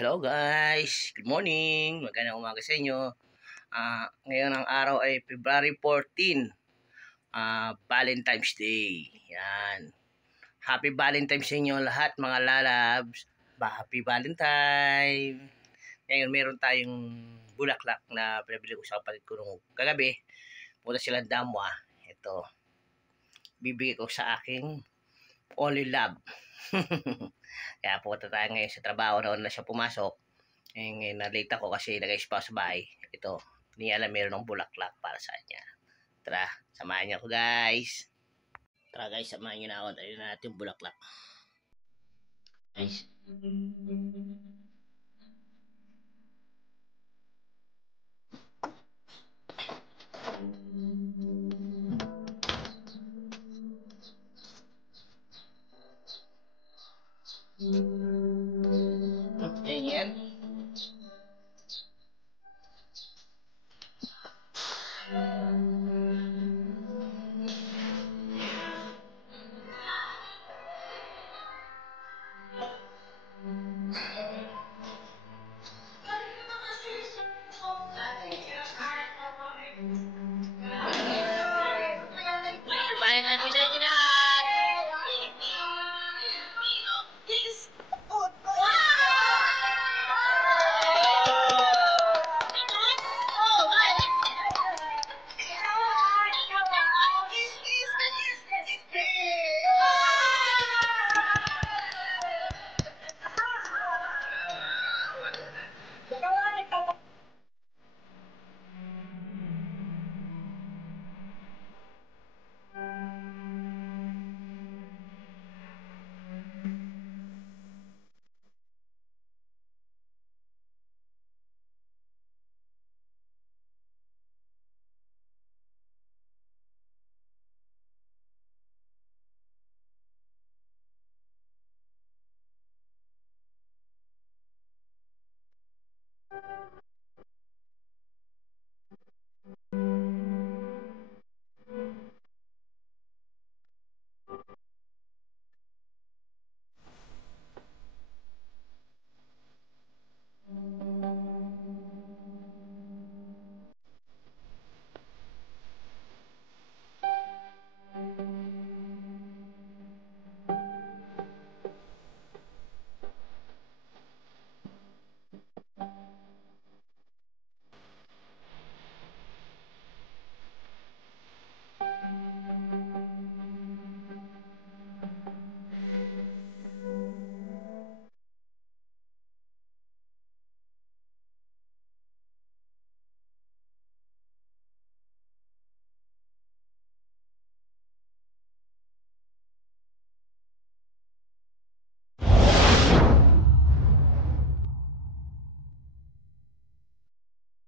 Hello guys! Good morning! Magandang umaga sa inyo. Ngayon ang araw ay February 14, Valentine's Day. Yan. Happy Valentine's sa inyo lahat mga lalabs. Happy Valentine! Ngayon meron tayong bulaklak na pinabili ko sa kapatid ko nung kagabi. Punta silang Damwa. Ito. Bibigay ko sa aking only love. Kaya punta tayo ngayon sa trabaho na siya pumasok. Ngayon na-late ako kasi nag-ispa sa bahay. Ito, hindi alam meron ng bulaklak para sa kanya. Tara, samahan niyo ako guys. Tara guys, samahan niyo na ako. Tayo na natin bulaklak. Guys,